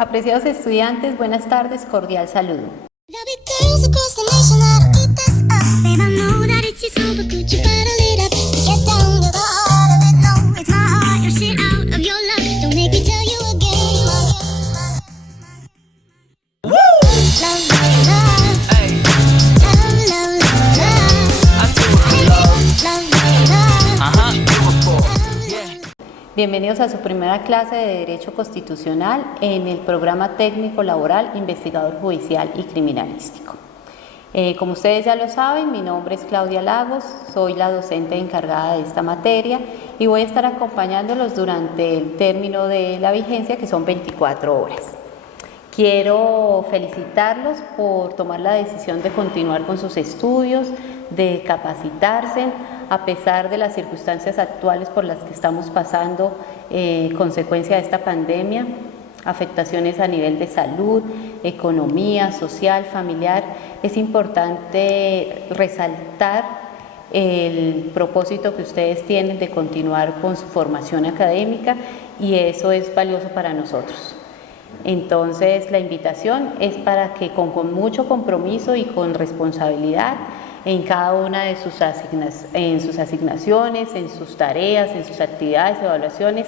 Apreciados estudiantes, buenas tardes, cordial saludo. Bienvenidos a su primera clase de Derecho Constitucional en el programa técnico laboral, investigador judicial y criminalístico. Como ustedes ya lo saben, mi nombre es Claudia Lagos, soy la docente encargada de esta materia y voy a estar acompañándolos durante el término de la vigencia, que son 24 horas. Quiero felicitarlos por tomar la decisión de continuar con sus estudios, de capacitarse, a pesar de las circunstancias actuales por las que estamos pasando, consecuencia de esta pandemia, afectaciones a nivel de salud, economía, social, familiar. Es importante resaltar el propósito que ustedes tienen de continuar con su formación académica y eso es valioso para nosotros. Entonces, la invitación es para que con mucho compromiso y con responsabilidad en cada una de sus asignaciones, en sus tareas, en sus actividades, evaluaciones,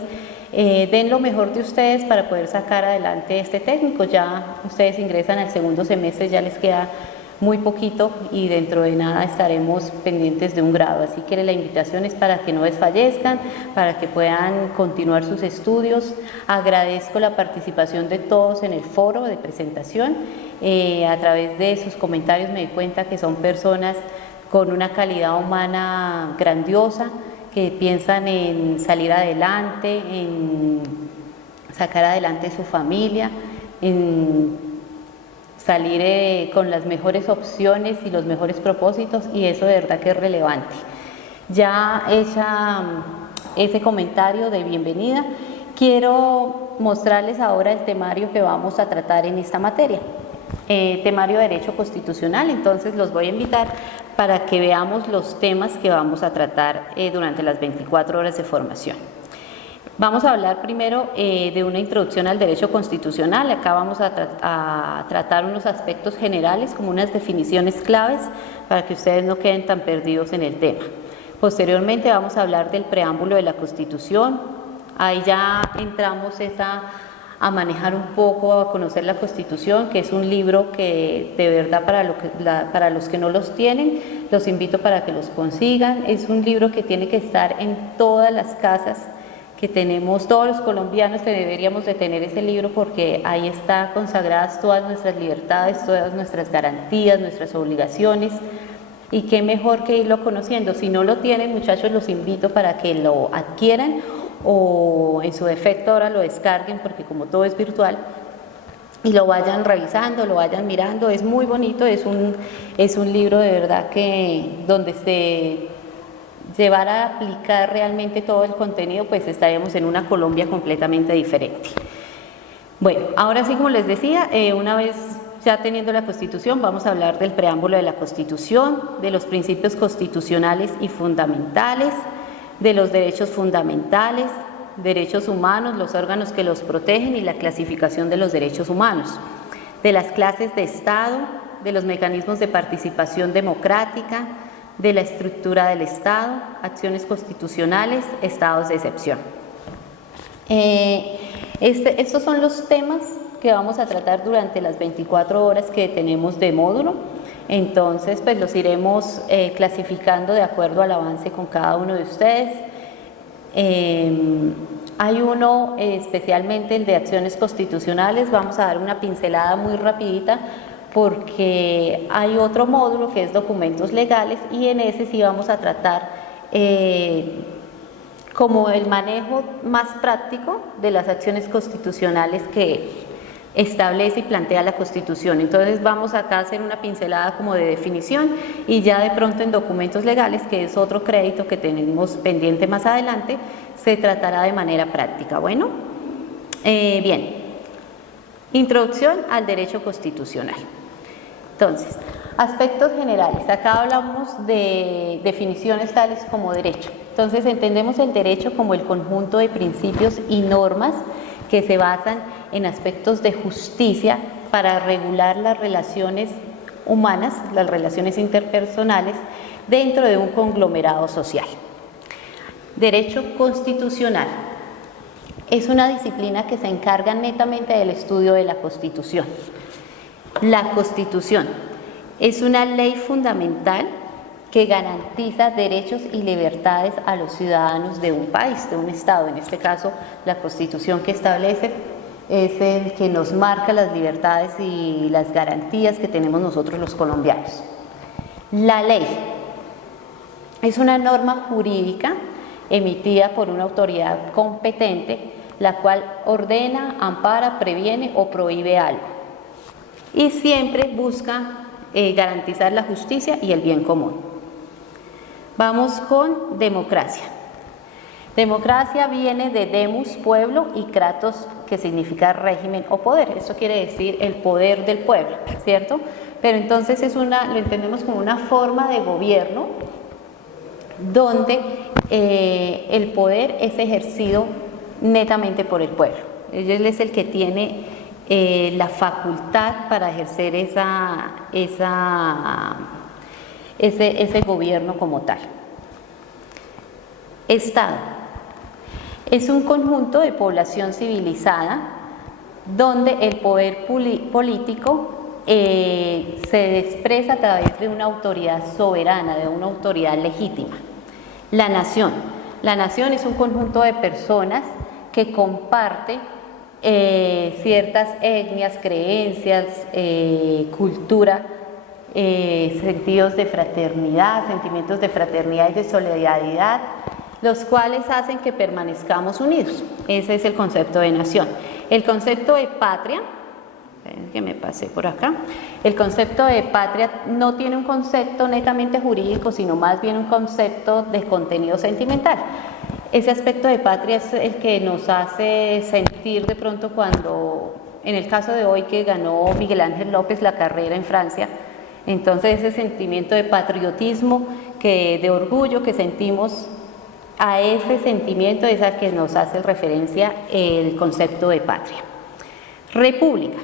den lo mejor de ustedes para poder sacar adelante este técnico. Ya ustedes ingresan al segundo semestre, ya les queda muy poquito y dentro de nada estaremos pendientes de un grado, así que la invitación es para que no desfallezcan, para que puedan continuar sus estudios. Agradezco la participación de todos en el foro de presentación. A través de sus comentarios me di cuenta que son personas con una calidad humana grandiosa, que piensan en salir adelante, en sacar adelante su familia, en salir con las mejores opciones y los mejores propósitos, y eso de verdad que es relevante. Ya hecha ese comentario de bienvenida, quiero mostrarles ahora el temario que vamos a tratar en esta materia. Temario de Derecho Constitucional. Entonces los voy a invitar para que veamos los temas que vamos a tratar durante las 24 horas de formación. Vamos a hablar primero de una introducción al derecho constitucional. Acá vamos a tratar unos aspectos generales, como unas definiciones claves, para que ustedes no queden tan perdidos en el tema. Posteriormente vamos a hablar del preámbulo de la Constitución. Ahí ya entramos a manejar un poco, a conocer la Constitución, que es un libro que de verdad para los que no los tienen, los invito para que los consigan. Es un libro que tiene que estar en todas las casas que tenemos, todos los colombianos que deberíamos de tener ese libro, porque ahí están consagradas todas nuestras libertades, todas nuestras garantías, nuestras obligaciones, y qué mejor que irlo conociendo. Si no lo tienen, muchachos, los invito para que lo adquieran o en su defecto ahora lo descarguen, porque como todo es virtual, y lo vayan revisando, lo vayan mirando. Es muy bonito, es un libro de verdad que donde se llevara a aplicar realmente todo el contenido, pues estaríamos en una Colombia completamente diferente. Bueno, ahora sí, como les decía, una vez ya teniendo la Constitución, vamos a hablar del preámbulo de la Constitución, de los principios constitucionales y fundamentales, de los derechos fundamentales, derechos humanos, los órganos que los protegen y la clasificación de los derechos humanos, de las clases de Estado, de los mecanismos de participación democrática, de la estructura del Estado, acciones constitucionales, estados de excepción. Estos son los temas que vamos a tratar durante las 24 horas que tenemos de módulo. Entonces, pues los iremos clasificando de acuerdo al avance con cada uno de ustedes. Hay uno especialmente el de acciones constitucionales. Vamos a dar una pincelada muy rapidita porque hay otro módulo que es documentos legales, y en ese sí vamos a tratar como el manejo más práctico de las acciones constitucionales que establece y plantea la Constitución. Entonces vamos acá a hacer una pincelada como de definición, y ya de pronto en documentos legales, que es otro crédito que tenemos pendiente más adelante, se tratará de manera práctica. Bueno, bien, introducción al derecho constitucional. Entonces, aspectos generales. Acá hablamos de definiciones tales como derecho. Entonces entendemos el derecho como el conjunto de principios y normas que se basan en aspectos de justicia para regular las relaciones humanas, las relaciones interpersonales dentro de un conglomerado social. Derecho constitucional es una disciplina que se encarga netamente del estudio de la Constitución. La Constitución es una ley fundamental que garantiza derechos y libertades a los ciudadanos de un país, de un Estado. En este caso, la Constitución que establece es el que nos marca las libertades y las garantías que tenemos nosotros los colombianos. La ley es una norma jurídica emitida por una autoridad competente, la cual ordena, ampara, previene o prohíbe algo. Y siempre busca garantizar la justicia y el bien común. Vamos con democracia. Democracia viene de demos, pueblo, y kratos, que significa régimen o poder. Esto quiere decir el poder del pueblo, ¿cierto? Pero entonces lo entendemos como una forma de gobierno donde el poder es ejercido netamente por el pueblo. Él es el que tiene la facultad para ejercer ese gobierno como tal. Estado es un conjunto de población civilizada donde el poder político se expresa a través de una autoridad soberana, de una autoridad legítima. La nación es un conjunto de personas que comparte ciertas etnias, creencias, cultura, sentidos de fraternidad, sentimientos de fraternidad y de solidaridad, los cuales hacen que permanezcamos unidos. Ese es el concepto de nación. El concepto de patria, que me pasé por acá, el concepto de patria no tiene un concepto netamente jurídico, sino más bien un concepto de contenido sentimental. Ese aspecto de patria es el que nos hace sentir de pronto cuando, en el caso de hoy que ganó Miguel Ángel López la carrera en Francia, entonces ese sentimiento de patriotismo, de orgullo que sentimos, a ese sentimiento es al que nos hace referencia el concepto de patria. República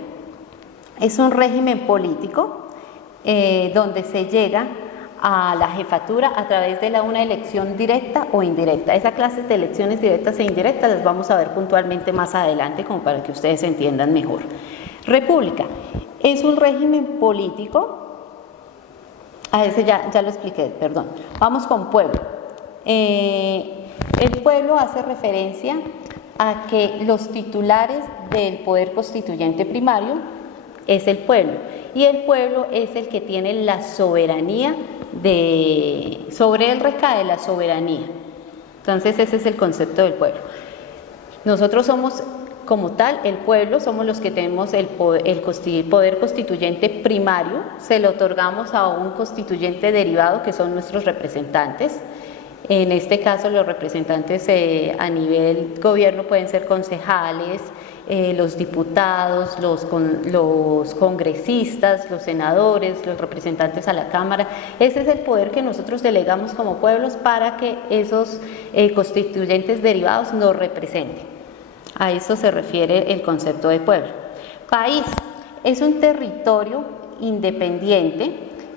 es un régimen político donde se llega a la jefatura a través de una elección directa o indirecta. Esas clases de elecciones directas e indirectas las vamos a ver puntualmente más adelante, como para que ustedes entiendan mejor. República es un régimen político, a ese ya lo expliqué, perdón. Vamos con pueblo. El pueblo hace referencia a que los titulares del poder constituyente primario es el pueblo, y el pueblo es el que tiene la soberanía, sobre él recae la soberanía. Entonces ese es el concepto del pueblo. Nosotros somos como tal, el pueblo, somos los que tenemos el poder constituyente primario, se lo otorgamos a un constituyente derivado que son nuestros representantes. En este caso los representantes a nivel gobierno pueden ser concejales, los diputados, los congresistas, los senadores, los representantes a la Cámara. Ese es el poder que nosotros delegamos como pueblos para que esos constituyentes derivados nos representen. A eso se refiere el concepto de pueblo. País es un territorio independiente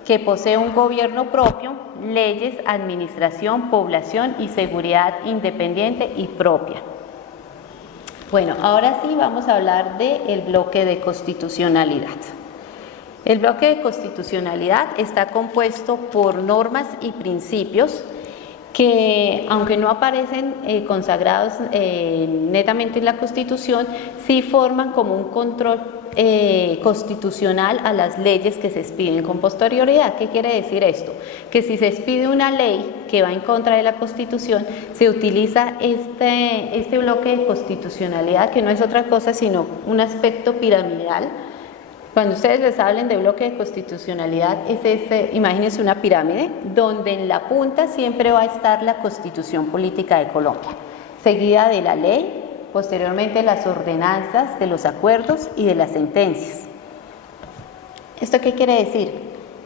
que posee un gobierno propio, leyes, administración, población y seguridad independiente y propia. Bueno, ahora sí vamos a hablar del bloque de constitucionalidad. El bloque de constitucionalidad está compuesto por normas y principios que, aunque no aparecen consagrados netamente en la Constitución, sí forman como un control constitucional a las leyes que se expiden con posterioridad. ¿Qué quiere decir esto? Que si se expide una ley que va en contra de la Constitución, se utiliza este bloque de constitucionalidad, que no es otra cosa sino un aspecto piramidal. Cuando ustedes les hablen de bloque de constitucionalidad, imagínense una pirámide donde en la punta siempre va a estar la Constitución Política de Colombia, seguida de la ley, posteriormente las ordenanzas, de los acuerdos y de las sentencias. ¿Esto qué quiere decir?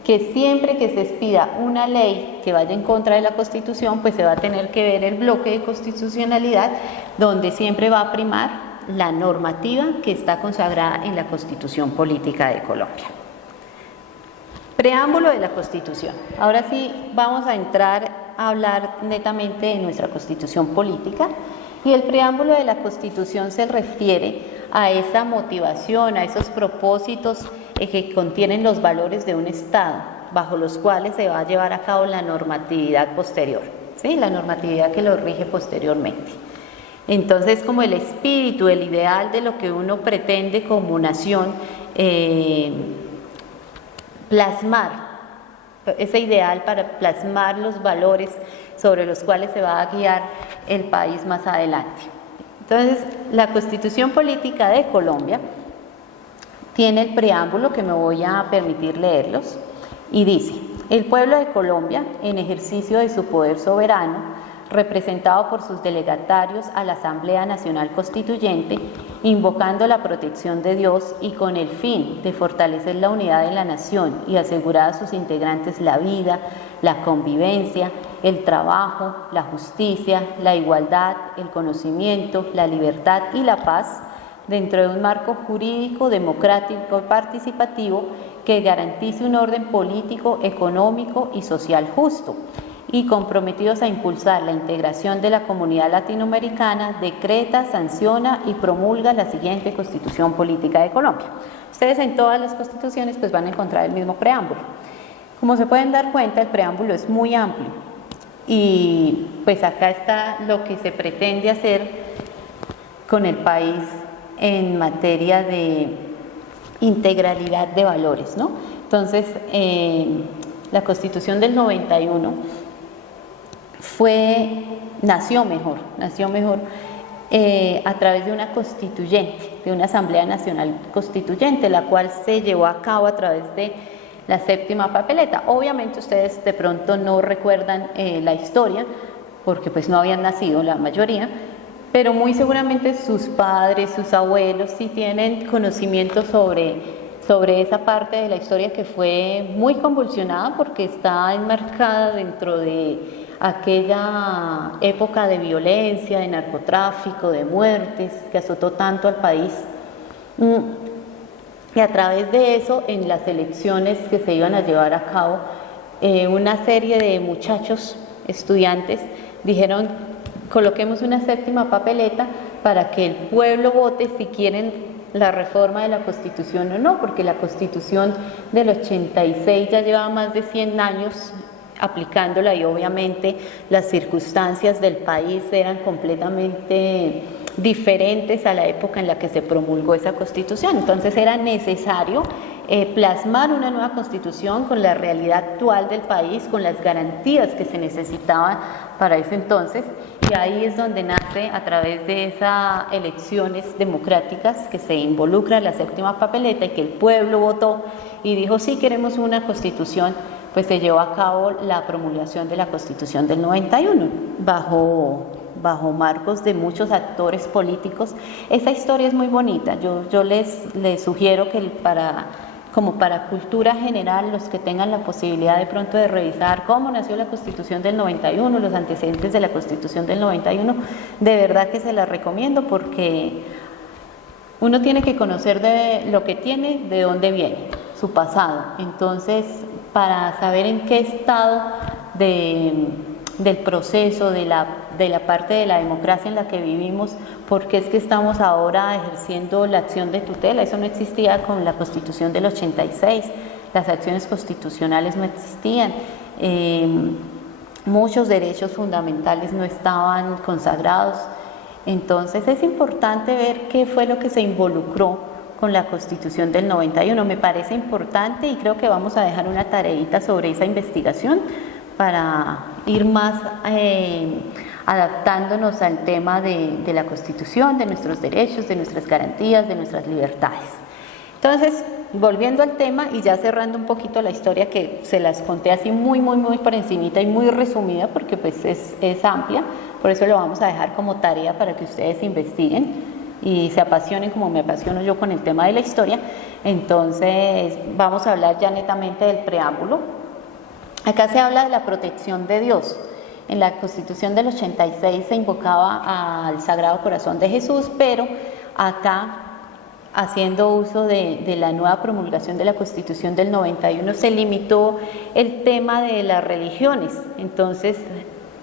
Que siempre que se expida una ley que vaya en contra de la Constitución, pues se va a tener que ver el bloque de constitucionalidad, donde siempre va a primar la normativa que está consagrada en la Constitución Política de Colombia. Preámbulo de la Constitución. Ahora sí vamos a entrar a hablar netamente de nuestra Constitución Política, y el preámbulo de la Constitución se refiere a esa motivación, a esos propósitos que contienen los valores de un Estado, bajo los cuales se va a llevar a cabo la normatividad posterior, ¿sí? La normatividad que lo rige posteriormente. Entonces, como el espíritu, el ideal de lo que uno pretende como nación, plasmar, ese ideal para plasmar los valores sobre los cuales se va a guiar el país más adelante. Entonces, la Constitución Política de Colombia tiene el preámbulo que me voy a permitir leerlos, y dice: el pueblo de Colombia, en ejercicio de su poder soberano, representado por sus delegatarios a la Asamblea Nacional Constituyente, invocando la protección de Dios y con el fin de fortalecer la unidad de la nación y asegurar a sus integrantes la vida, la convivencia, el trabajo, la justicia, la igualdad, el conocimiento, la libertad y la paz, dentro de un marco jurídico, democrático y participativo que garantice un orden político, económico y social justo, y comprometidos a impulsar la integración de la comunidad latinoamericana, decreta, sanciona y promulga la siguiente Constitución Política de Colombia. Ustedes en todas las constituciones pues van a encontrar el mismo preámbulo. Como se pueden dar cuenta, el preámbulo es muy amplio, y pues acá está lo que se pretende hacer con el país en materia de integralidad de valores, ¿no? Entonces, la Constitución del 91 nació mejor a través de una constituyente, de una Asamblea Nacional Constituyente, la cual se llevó a cabo a través de la séptima papeleta. Obviamente ustedes de pronto no recuerdan la historia, porque pues no habían nacido la mayoría, pero muy seguramente sus padres, sus abuelos sí tienen conocimiento sobre esa parte de la historia que fue muy convulsionada, porque está enmarcada dentro de aquella época de violencia, de narcotráfico, de muertes que azotó tanto al país. Y a través de eso, en las elecciones que se iban a llevar a cabo, una serie de muchachos, estudiantes, dijeron: coloquemos una séptima papeleta para que el pueblo vote si quieren la reforma de la Constitución o no, porque la Constitución del 86 ya llevaba más de 100 años aplicándola, y obviamente las circunstancias del país eran completamente diferentes a la época en la que se promulgó esa Constitución. Entonces era necesario plasmar una nueva Constitución con la realidad actual del país, con las garantías que se necesitaban para ese entonces, y ahí es donde nace, a través de esas elecciones democráticas, que se involucra la séptima papeleta y que el pueblo votó y dijo: sí, queremos una Constitución. Pues se llevó a cabo la promulgación de la Constitución del 91, bajo marcos de muchos actores políticos. Esa historia es muy bonita. Yo les sugiero que como para cultura general, los que tengan la posibilidad de pronto de revisar cómo nació la Constitución del 91, los antecedentes de la Constitución del 91, de verdad que se la recomiendo, porque uno tiene que conocer de lo que tiene, de dónde viene, su pasado. Entonces, para saber en qué estado del proceso, de la parte de la democracia en la que vivimos, porque es que estamos ahora ejerciendo la acción de tutela. Eso no existía con la Constitución del 86, las acciones constitucionales no existían, muchos derechos fundamentales no estaban consagrados. Entonces es importante ver qué fue lo que se involucró con la Constitución del 91. Me parece importante, y creo que vamos a dejar una tareita sobre esa investigación para ir más adaptándonos al tema de la Constitución, de nuestros derechos, de nuestras garantías, de nuestras libertades. Entonces, volviendo al tema y ya cerrando un poquito la historia, que se las conté así muy por encimita y muy resumida, porque pues es amplia, por eso lo vamos a dejar como tarea para que ustedes investiguen y se apasionen como me apasiono yo con el tema de la historia. Entonces vamos a hablar ya netamente del preámbulo. Acá se habla de la protección de Dios. En la Constitución del 86 se invocaba al Sagrado Corazón de Jesús, pero acá, haciendo uso de la nueva promulgación de la Constitución del 91, se limitó el tema de las religiones. Entonces,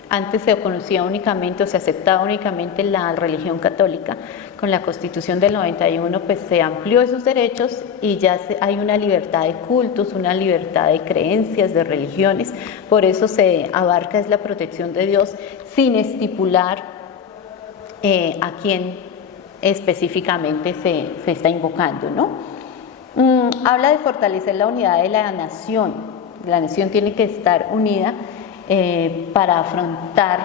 antes se conocía únicamente o se aceptaba únicamente la religión católica. Con la Constitución del 91 pues se amplió esos derechos y ya hay una libertad de cultos, una libertad de creencias, de religiones. Por eso se abarca es la protección de Dios sin estipular a quién específicamente se está invocando, ¿no? Habla de fortalecer la unidad de la nación. La nación tiene que estar unida para afrontar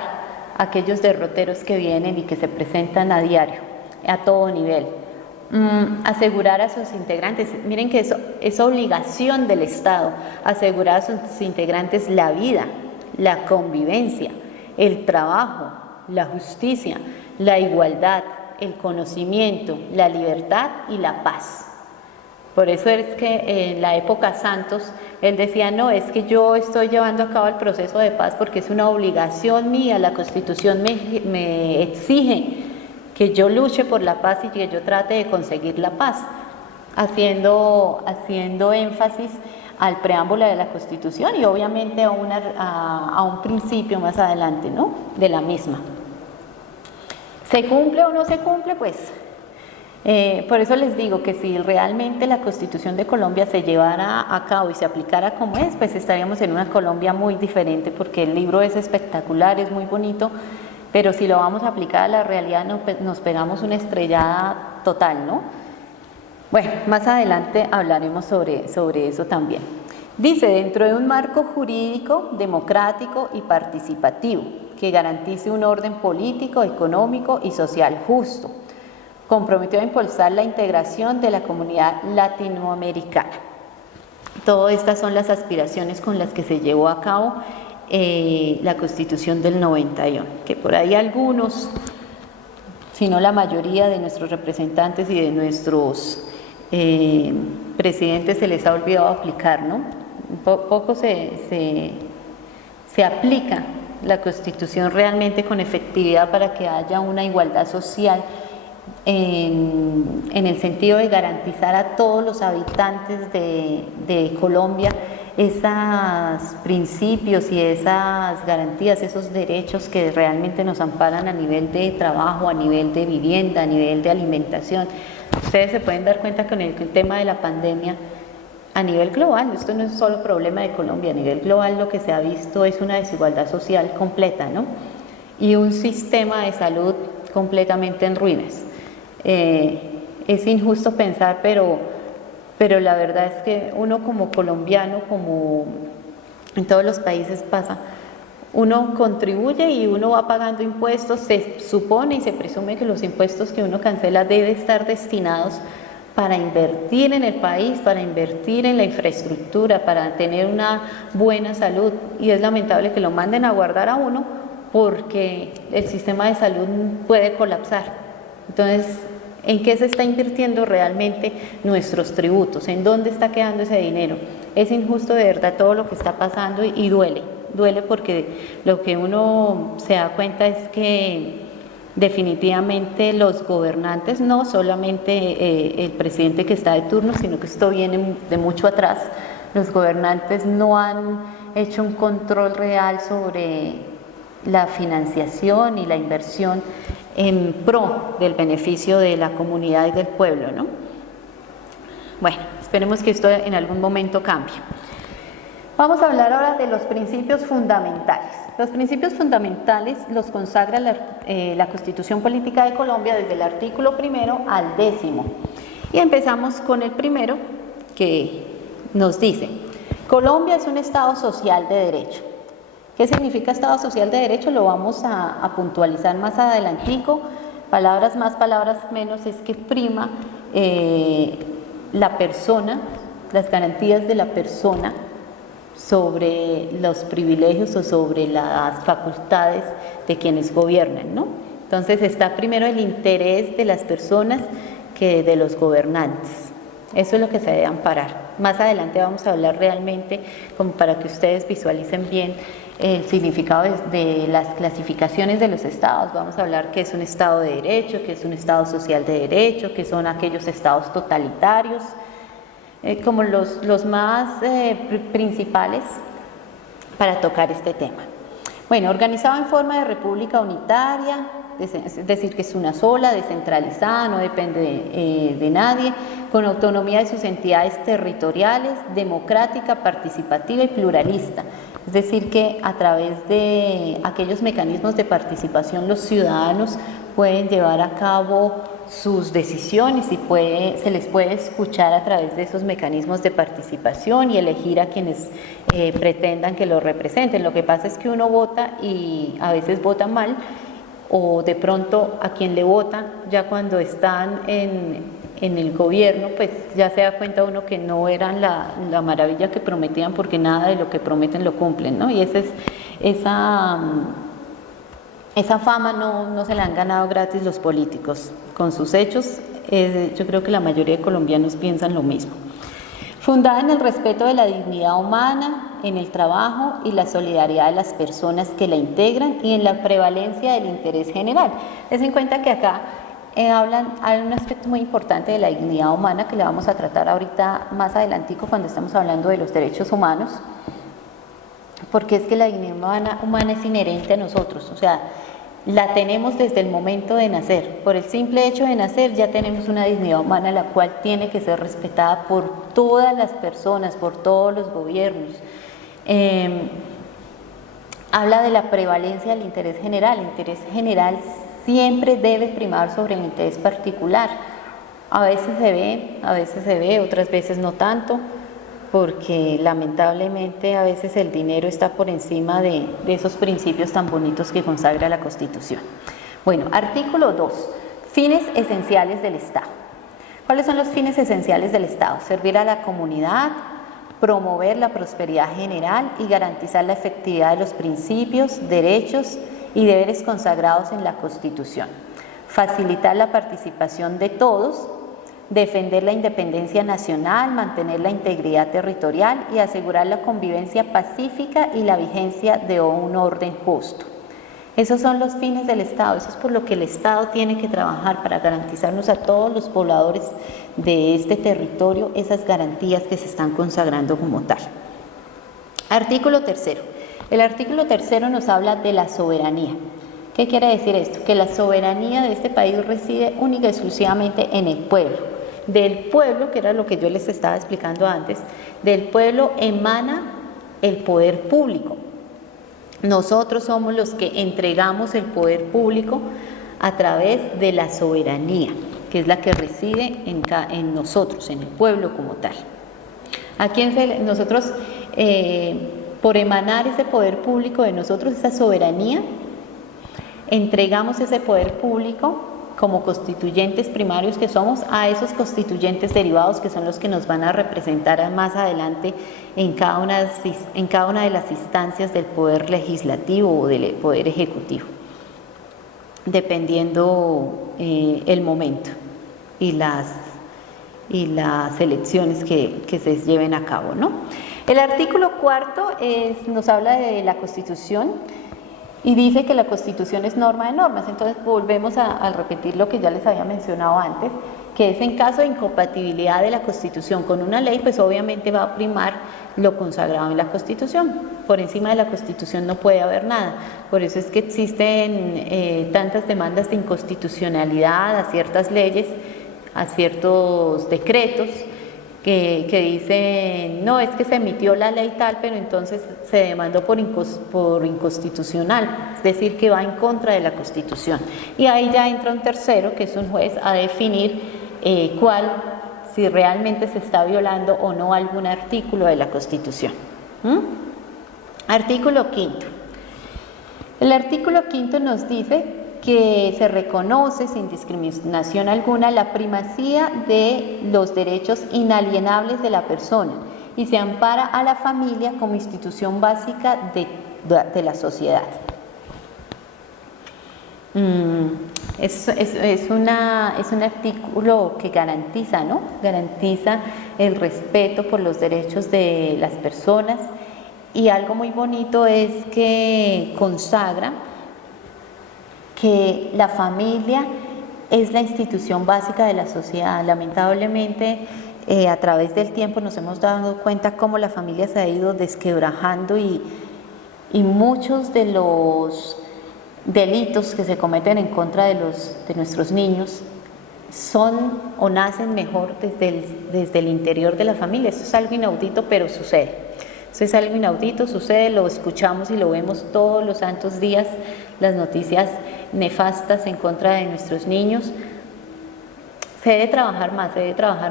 aquellos derroteros que vienen y que se presentan a diario, a todo nivel. Asegurar a sus integrantes, miren que eso es obligación del Estado, asegurar a sus integrantes la vida, la convivencia, el trabajo, la justicia, la igualdad, el conocimiento, la libertad y la paz. Por eso es que en la época Santos, él decía, no, es que yo estoy llevando a cabo el proceso de paz porque es una obligación mía, la Constitución me exige que yo luche por la paz y que yo trate de conseguir la paz, haciendo énfasis al preámbulo de la Constitución y obviamente a un principio más adelante, ¿no?, de la misma. ¿Se cumple o no se cumple? Pues por eso les digo que si realmente la Constitución de Colombia se llevara a cabo y se aplicara como es, pues estaríamos en una Colombia muy diferente, porque el libro es espectacular, es muy bonito, pero si lo vamos a aplicar a la realidad nos pegamos una estrellada total, ¿no? Bueno, más adelante hablaremos sobre eso también. Dice, dentro de un marco jurídico, democrático y participativo, que garantice un orden político, económico y social justo, comprometió a impulsar la integración de la comunidad latinoamericana. Todas estas son las aspiraciones con las que se llevó a cabo la Constitución del 91, que por ahí algunos, si no la mayoría de nuestros representantes y de nuestros presidentes se les ha olvidado aplicar, ¿no? Poco se aplica la Constitución realmente con efectividad para que haya una igualdad social en el sentido de garantizar a todos los habitantes de Colombia esos principios y esas garantías, esos derechos que realmente nos amparan a nivel de trabajo, a nivel de vivienda, a nivel de alimentación. Ustedes se pueden dar cuenta con el tema de la pandemia a nivel global, esto no es solo problema de Colombia, a nivel global lo que se ha visto es una desigualdad social completa, ¿no? Y un sistema de salud completamente en ruinas. Es injusto pensar, pero la verdad es que uno como colombiano, como en todos los países pasa, uno contribuye y uno va pagando impuestos, se supone y se presume que los impuestos que uno cancela deben estar destinados para invertir en el país, para invertir en la infraestructura, para tener una buena salud, y es lamentable que lo manden a guardar a uno porque el sistema de salud puede colapsar. Entonces, ¿en qué se está invirtiendo realmente nuestros tributos? ¿En dónde está quedando ese dinero? Es injusto de verdad todo lo que está pasando y duele porque lo que uno se da cuenta es que definitivamente los gobernantes, no solamente el presidente que está de turno, sino que esto viene de mucho atrás, los gobernantes no han hecho un control real sobre la financiación y la inversión en pro del beneficio de la comunidad y del pueblo, ¿no? Bueno, esperemos que esto en algún momento cambie. Vamos a hablar ahora de los principios fundamentales. Los principios fundamentales los consagra la Constitución Política de Colombia desde el artículo 1 al 10. Y empezamos con el primero, que nos dice: Colombia es un Estado social de derecho. ¿Qué significa Estado social de derecho? Lo vamos a puntualizar más adelantico, palabras más, palabras menos, es que prima la persona, las garantías de la persona sobre los privilegios o sobre las facultades de quienes gobiernan, ¿no? Entonces está primero el interés de las personas que de los gobernantes. Eso es lo que se debe amparar. Más adelante vamos a hablar realmente como para que ustedes visualicen bien el significado de las clasificaciones de los estados. Vamos a hablar qué es un estado de derecho, qué es un estado social de derecho, qué son aquellos estados totalitarios, como los más principales para tocar este tema. Bueno, organizado en forma de república unitaria, es decir, que es una sola, descentralizada, no depende de nadie, con autonomía de sus entidades territoriales, democrática, participativa y pluralista. Es decir, que a través de aquellos mecanismos de participación los ciudadanos pueden llevar a cabo sus decisiones y se les puede escuchar a través de esos mecanismos de participación y elegir a quienes pretendan que lo representen. Lo que pasa es que uno vota y a veces vota mal, o de pronto a quien le vota ya cuando están en el gobierno, pues ya se da cuenta uno que no eran la maravilla que prometían, porque nada de lo que prometen lo cumplen, ¿no? Y esa fama no se la han ganado gratis los políticos. Con sus hechos, yo creo que la mayoría de colombianos piensan lo mismo. Fundada en el respeto de la dignidad humana, en el trabajo y la solidaridad de las personas que la integran y en la prevalencia del interés general. Les en cuenta que acá hay un aspecto muy importante de la dignidad humana que le vamos a tratar ahorita más adelantico cuando estamos hablando de los derechos humanos, porque es que la dignidad humana es inherente a nosotros, o sea, la tenemos desde el momento de nacer. Por el simple hecho de nacer ya tenemos una dignidad humana, la cual tiene que ser respetada por todas las personas, por todos los gobiernos. Habla de la prevalencia del interés general. El interés general siempre debe primar sobre el interés particular. A veces se ve, otras veces no tanto, porque lamentablemente a veces el dinero está por encima de esos principios tan bonitos que consagra la Constitución. Bueno, artículo 2, fines esenciales del Estado. ¿Cuáles son los fines esenciales del Estado? Servir a la comunidad, promover la prosperidad general y garantizar la efectividad de los principios, derechos y deberes consagrados en la Constitución. Facilitar la participación de todos, defender la independencia nacional, mantener la integridad territorial y asegurar la convivencia pacífica y la vigencia de un orden justo. Esos son los fines del Estado, eso es por lo que el Estado tiene que trabajar para garantizarnos a todos los pobladores de este territorio esas garantías que se están consagrando como tal. Artículo 3. El artículo 3 nos habla de la soberanía. ¿Qué quiere decir esto? Que la soberanía de este país reside única y exclusivamente en el pueblo. Del pueblo, que era lo que yo les estaba explicando antes, del pueblo emana el poder público. Nosotros somos los que entregamos el poder público a través de la soberanía, que es la que reside en nosotros, en el pueblo como tal. Nosotros, por emanar ese poder público de nosotros, esa soberanía, entregamos ese poder público como constituyentes primarios que somos a esos constituyentes derivados que son los que nos van a representar más adelante en cada una de las instancias del poder legislativo o del poder ejecutivo, dependiendo el momento y las elecciones que se lleven a cabo, ¿no? El artículo 4 nos habla de la Constitución y dice que la Constitución es norma de normas. Entonces volvemos a repetir lo que ya les había mencionado antes, que es en caso de incompatibilidad de la Constitución con una ley, pues obviamente va a primar lo consagrado en la Constitución. Por encima de la Constitución no puede haber nada. Por eso es que existen tantas demandas de inconstitucionalidad a ciertas leyes, a ciertos decretos, que dicen, no, es que se emitió la ley tal, pero entonces se demandó por inconstitucional, es decir, que va en contra de la Constitución. Y ahí ya entra un tercero, que es un juez, a definir si realmente se está violando o no algún artículo de la Constitución. Artículo 5. El artículo 5 nos dice que se reconoce sin discriminación alguna la primacía de los derechos inalienables de la persona y se ampara a la familia como institución básica de la sociedad. Es un artículo que garantiza, Garantiza el respeto por los derechos de las personas y algo muy bonito es que consagra que la familia es la institución básica de la sociedad. Lamentablemente, a través del tiempo nos hemos dado cuenta cómo la familia se ha ido desquebrajando y muchos de los delitos que se cometen en contra de nuestros niños son o nacen mejor desde el interior de la familia. Esto es algo inaudito, pero sucede. Esto es algo inaudito, sucede, lo escuchamos y lo vemos todos los santos días, las noticias nefastas en contra de nuestros niños. Se debe trabajar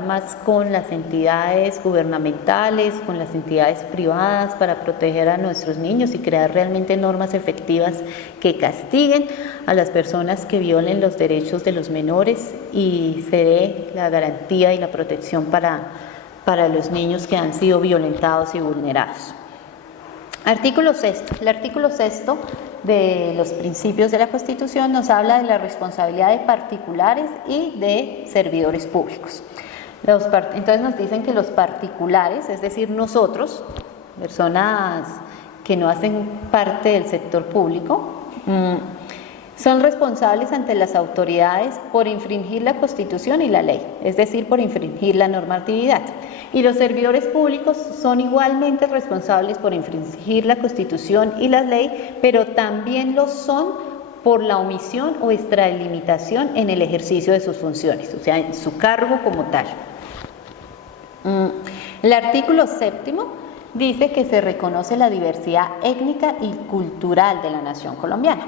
más con las entidades gubernamentales, con las entidades privadas para proteger a nuestros niños y crear realmente normas efectivas que castiguen a las personas que violen los derechos de los menores y se dé la garantía y la protección para los niños que han sido violentados y vulnerados. Artículo sexto. El artículo sexto de los principios de la Constitución nos habla de la responsabilidad de particulares y de servidores públicos. Entonces nos dicen que los particulares, es decir, nosotros, personas que no hacen parte del sector público, son responsables ante las autoridades por infringir la Constitución y la ley, es decir, por infringir la normatividad. Y los servidores públicos son igualmente responsables por infringir la Constitución y la ley, pero también lo son por la omisión o extralimitación en el ejercicio de sus funciones, o sea, en su cargo como tal. El artículo séptimo dice que se reconoce la diversidad étnica y cultural de la nación colombiana.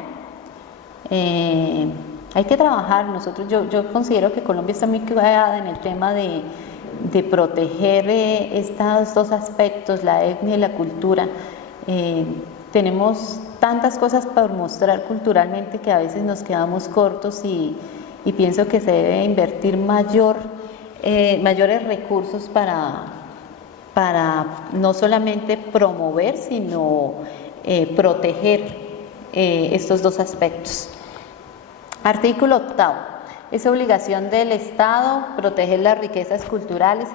Hay que trabajar, yo considero que Colombia está muy cuidada en el tema de proteger estos dos aspectos, la etnia y la cultura. Tenemos tantas cosas por mostrar culturalmente que a veces nos quedamos cortos y pienso que se debe invertir mayores recursos para no solamente promover, sino proteger estos dos aspectos. Artículo octavo. Es obligación del Estado proteger las riquezas culturales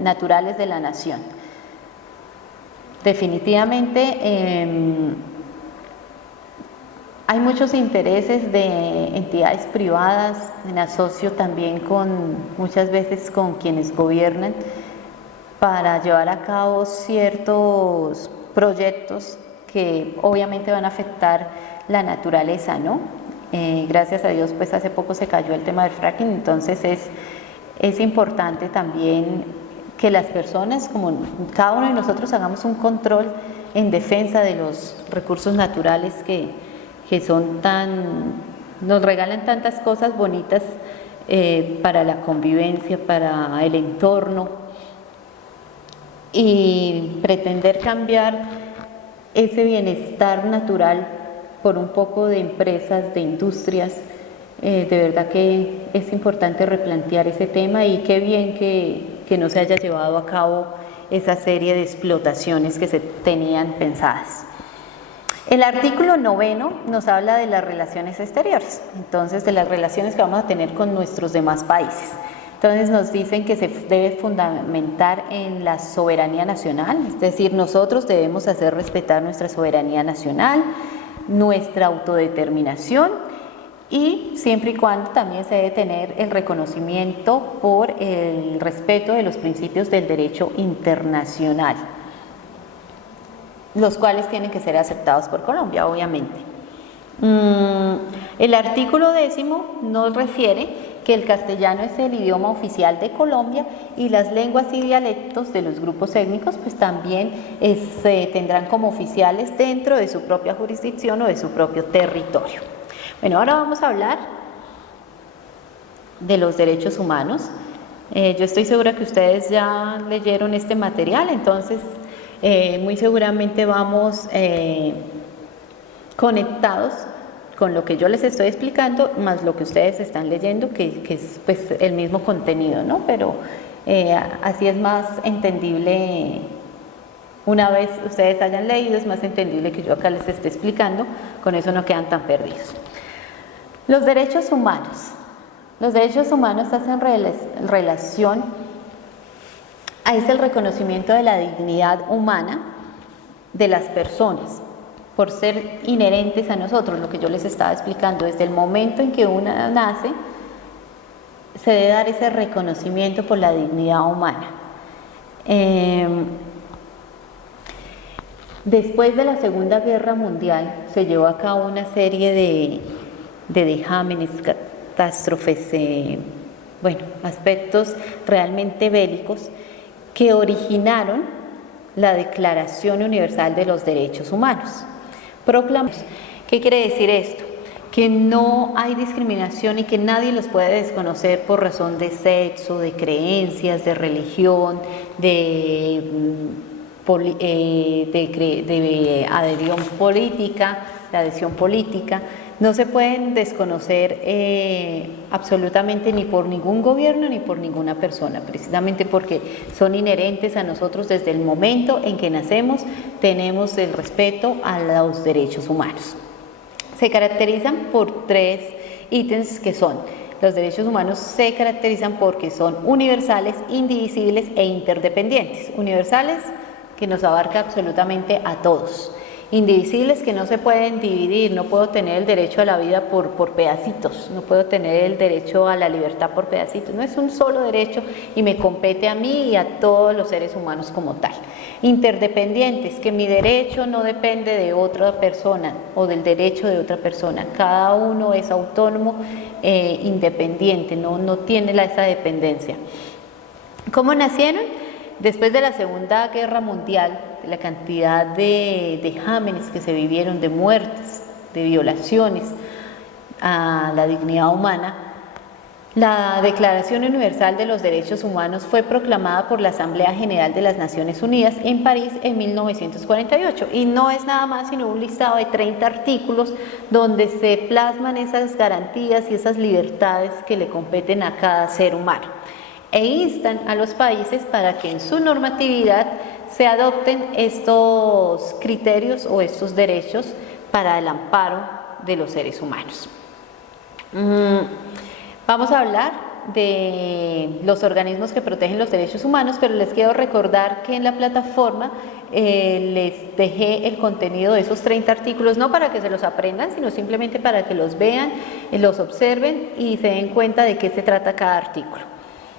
naturales de la nación. Definitivamente hay muchos intereses de entidades privadas, me asocio también muchas veces con quienes gobiernan para llevar a cabo ciertos proyectos que obviamente van a afectar la naturaleza, ¿no? Gracias a Dios, pues hace poco se cayó el tema del fracking, entonces es importante también que las personas, como cada uno de nosotros, hagamos un control en defensa de los recursos naturales que nos regalan tantas cosas bonitas para la convivencia, para el entorno, y pretender cambiar ese bienestar natural por un poco de empresas, de industrias, de verdad que es importante replantear ese tema y qué bien que no se haya llevado a cabo esa serie de explotaciones que se tenían pensadas. El artículo noveno nos habla de las relaciones exteriores, entonces de las relaciones que vamos a tener con nuestros demás países. Entonces nos dicen que se debe fundamentar en la soberanía nacional, es decir, nosotros debemos hacer respetar nuestra soberanía nacional, nuestra autodeterminación, y siempre y cuando también se debe tener el reconocimiento por el respeto de los principios del derecho internacional, los cuales tienen que ser aceptados por Colombia, obviamente. El artículo 10 nos refiere que el castellano es el idioma oficial de Colombia y las lenguas y dialectos de los grupos étnicos pues también se tendrán como oficiales dentro de su propia jurisdicción o de su propio territorio. Bueno, ahora vamos a hablar de los derechos humanos. Yo estoy segura que ustedes ya leyeron este material, entonces muy seguramente vamos conectados con lo que yo les estoy explicando, más lo que ustedes están leyendo, que es pues el mismo contenido, ¿no? Pero así es más entendible, una vez ustedes hayan leído, es más entendible que yo acá les esté explicando, con eso no quedan tan perdidos. Los derechos humanos. Los derechos humanos hacen relación a el reconocimiento de la dignidad humana de las personas, por ser inherentes a nosotros, lo que yo les estaba explicando, desde el momento en que una nace, se debe dar ese reconocimiento por la dignidad humana. Después de la Segunda Guerra Mundial se llevó a cabo una serie de vejámenes, catástrofes, aspectos realmente bélicos que originaron la Declaración Universal de los Derechos Humanos. Proclamamos. ¿Qué quiere decir esto? Que no hay discriminación y que nadie los puede desconocer por razón de sexo, de creencias, de religión, de adhesión política. No se pueden desconocer absolutamente ni por ningún gobierno ni por ninguna persona, precisamente porque son inherentes a nosotros desde el momento en que nacemos. Tenemos el respeto a los derechos humanos. Se caracterizan por 3 ítems que son: los derechos humanos se caracterizan porque son universales, indivisibles e interdependientes. Universales, que nos abarca absolutamente a todos. Indivisibles, que no se pueden dividir. No puedo tener el derecho a la vida por pedacitos, no puedo tener el derecho a la libertad por pedacitos. No es un solo derecho y me compete a mí y a todos los seres humanos como tal. Interdependientes, que mi derecho no depende de otra persona o del derecho de otra persona. Cada uno es autónomo, independiente, no tiene esa dependencia. ¿Cómo nacieron? Después de la Segunda Guerra Mundial, de la cantidad de vejámenes que se vivieron, de muertes, de violaciones a la dignidad humana, la Declaración Universal de los Derechos Humanos fue proclamada por la Asamblea General de las Naciones Unidas en París en 1948, y no es nada más sino un listado de 30 artículos donde se plasman esas garantías y esas libertades que le competen a cada ser humano, e instan a los países para que en su normatividad se adopten estos criterios o estos derechos para el amparo de los seres humanos. Vamos a hablar de los organismos que protegen los derechos humanos, pero les quiero recordar que en la plataforma les dejé el contenido de esos 30 artículos, no para que se los aprendan, sino simplemente para que los vean, los observen y se den cuenta de qué se trata cada artículo.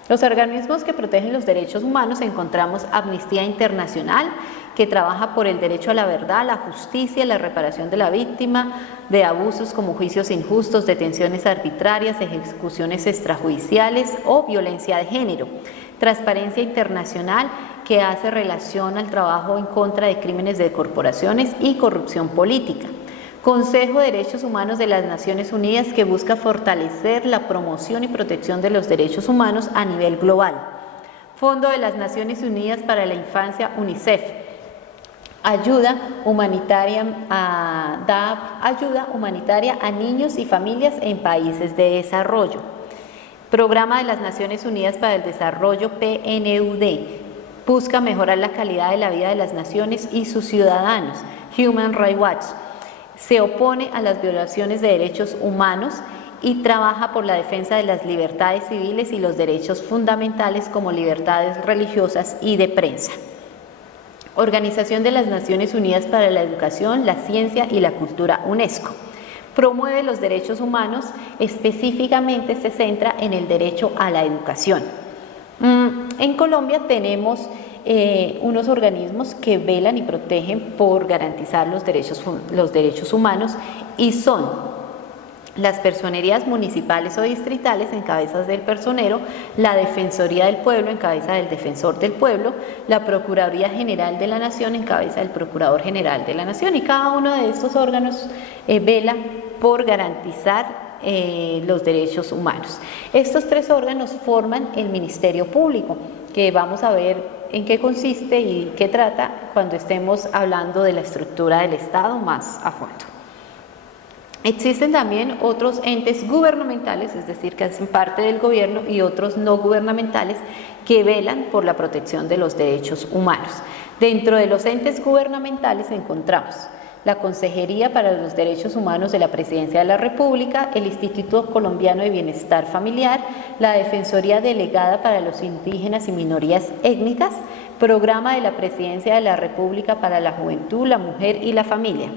Los organismos que protegen los derechos humanos encontramos Amnistía Internacional, que trabaja por el derecho a la verdad, la justicia, la reparación de la víctima de abusos como juicios injustos, detenciones arbitrarias, ejecuciones extrajudiciales o violencia de género. Transparencia Internacional, que hace relación al trabajo en contra de crímenes de corporaciones y corrupción política. Consejo de Derechos Humanos de las Naciones Unidas, que busca fortalecer la promoción y protección de los derechos humanos a nivel global. Fondo de las Naciones Unidas para la Infancia, UNICEF, ayuda humanitaria a niños y familias en países de desarrollo. Programa de las Naciones Unidas para el Desarrollo, PNUD, busca mejorar la calidad de la vida de las naciones y sus ciudadanos. Human Rights Watch se opone a las violaciones de derechos humanos y trabaja por la defensa de las libertades civiles y los derechos fundamentales como libertades religiosas y de prensa. Organización de las Naciones Unidas para la Educación, la Ciencia y la Cultura, UNESCO. Promueve los derechos humanos, específicamente se centra en el derecho a la educación. En Colombia tenemos unos organismos que velan y protegen por garantizar los derechos humanos, y son las personerías municipales o distritales en cabezas del personero, la Defensoría del Pueblo en cabeza del Defensor del Pueblo, la Procuraduría General de la Nación en cabeza del Procurador General de la Nación, y cada uno de estos órganos vela por garantizar los derechos humanos. Estos 3 órganos forman el Ministerio Público, que vamos a ver en qué consiste y qué trata cuando estemos hablando de la estructura del Estado más a fondo. Existen también otros entes gubernamentales, es decir, que hacen parte del gobierno, y otros no gubernamentales que velan por la protección de los derechos humanos. Dentro de los entes gubernamentales encontramos la Consejería para los Derechos Humanos de la Presidencia de la República, el Instituto Colombiano de Bienestar Familiar, la Defensoría Delegada para los Indígenas y Minorías Étnicas, Programa de la Presidencia de la República para la Juventud, la Mujer y la Familia.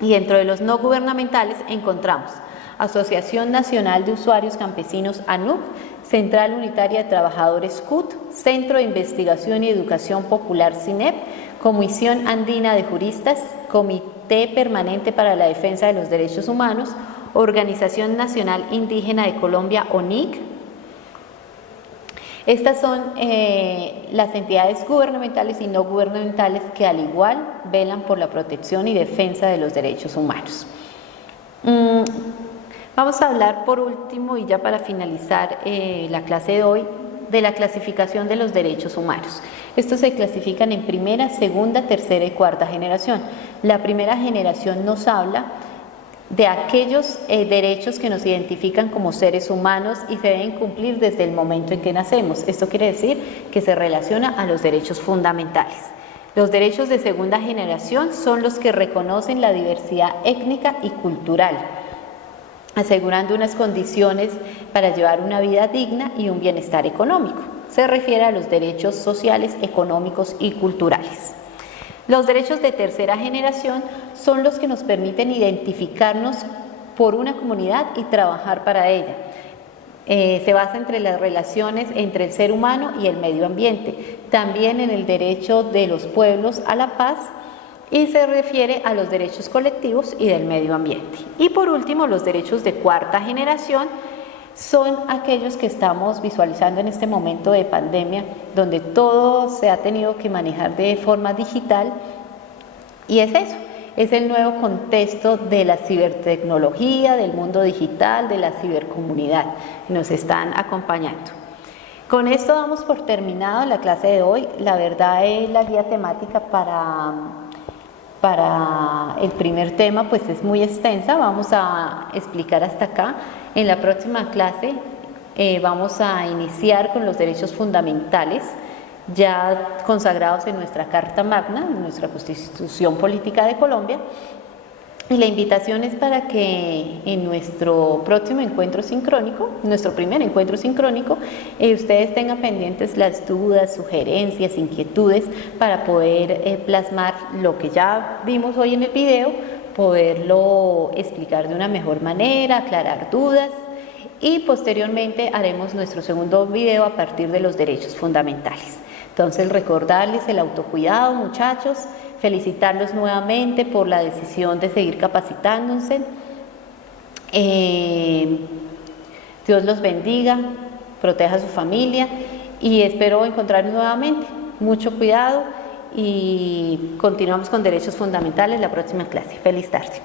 Y dentro de los no gubernamentales encontramos Asociación Nacional de Usuarios Campesinos ANUC, Central Unitaria de Trabajadores CUT, Centro de Investigación y Educación Popular CINEP, Comisión Andina de Juristas, Comité Permanente para la Defensa de los Derechos Humanos, Organización Nacional Indígena de Colombia, ONIC. Estas son las entidades gubernamentales y no gubernamentales que al igual velan por la protección y defensa de los derechos humanos. Vamos a hablar por último y ya para finalizar la clase de hoy de la clasificación de los derechos humanos. Estos se clasifican en primera, segunda, tercera y cuarta generación. La primera generación nos habla de aquellos derechos que nos identifican como seres humanos y se deben cumplir desde el momento en que nacemos. Esto quiere decir que se relaciona a los derechos fundamentales. Los derechos de segunda generación son los que reconocen la diversidad étnica y cultural, asegurando unas condiciones para llevar una vida digna y un bienestar económico. Se refiere a los derechos sociales, económicos y culturales. Los derechos de tercera generación son los que nos permiten identificarnos por una comunidad y trabajar para ella. Se basa entre las relaciones entre el ser humano y el medio ambiente, también en el derecho de los pueblos a la paz, y se refiere a los derechos colectivos y del medio ambiente. Y por último, los derechos de cuarta generación son aquellos que estamos visualizando en este momento de pandemia, donde todo se ha tenido que manejar de forma digital, y es eso, es el nuevo contexto de la cibertecnología, del mundo digital, de la cibercomunidad, que nos están acompañando. Con esto damos por terminado la clase de hoy. La verdad es la guía temática para el primer tema pues es muy extensa, vamos a explicar hasta acá. En la próxima clase vamos a iniciar con los derechos fundamentales ya consagrados en nuestra Carta Magna, en nuestra Constitución Política de Colombia, y la invitación es para que en nuestro próximo encuentro sincrónico, nuestro primer encuentro sincrónico, ustedes tengan pendientes las dudas, sugerencias, inquietudes para poder plasmar lo que ya vimos hoy en el video, poderlo explicar de una mejor manera, aclarar dudas, y posteriormente haremos nuestro segundo video a partir de los derechos fundamentales. Entonces, recordarles el autocuidado, muchachos, felicitarlos nuevamente por la decisión de seguir capacitándose. Dios los bendiga, proteja a su familia y espero encontrarnos nuevamente. Mucho cuidado y continuamos con derechos fundamentales la próxima clase. Feliz tarde.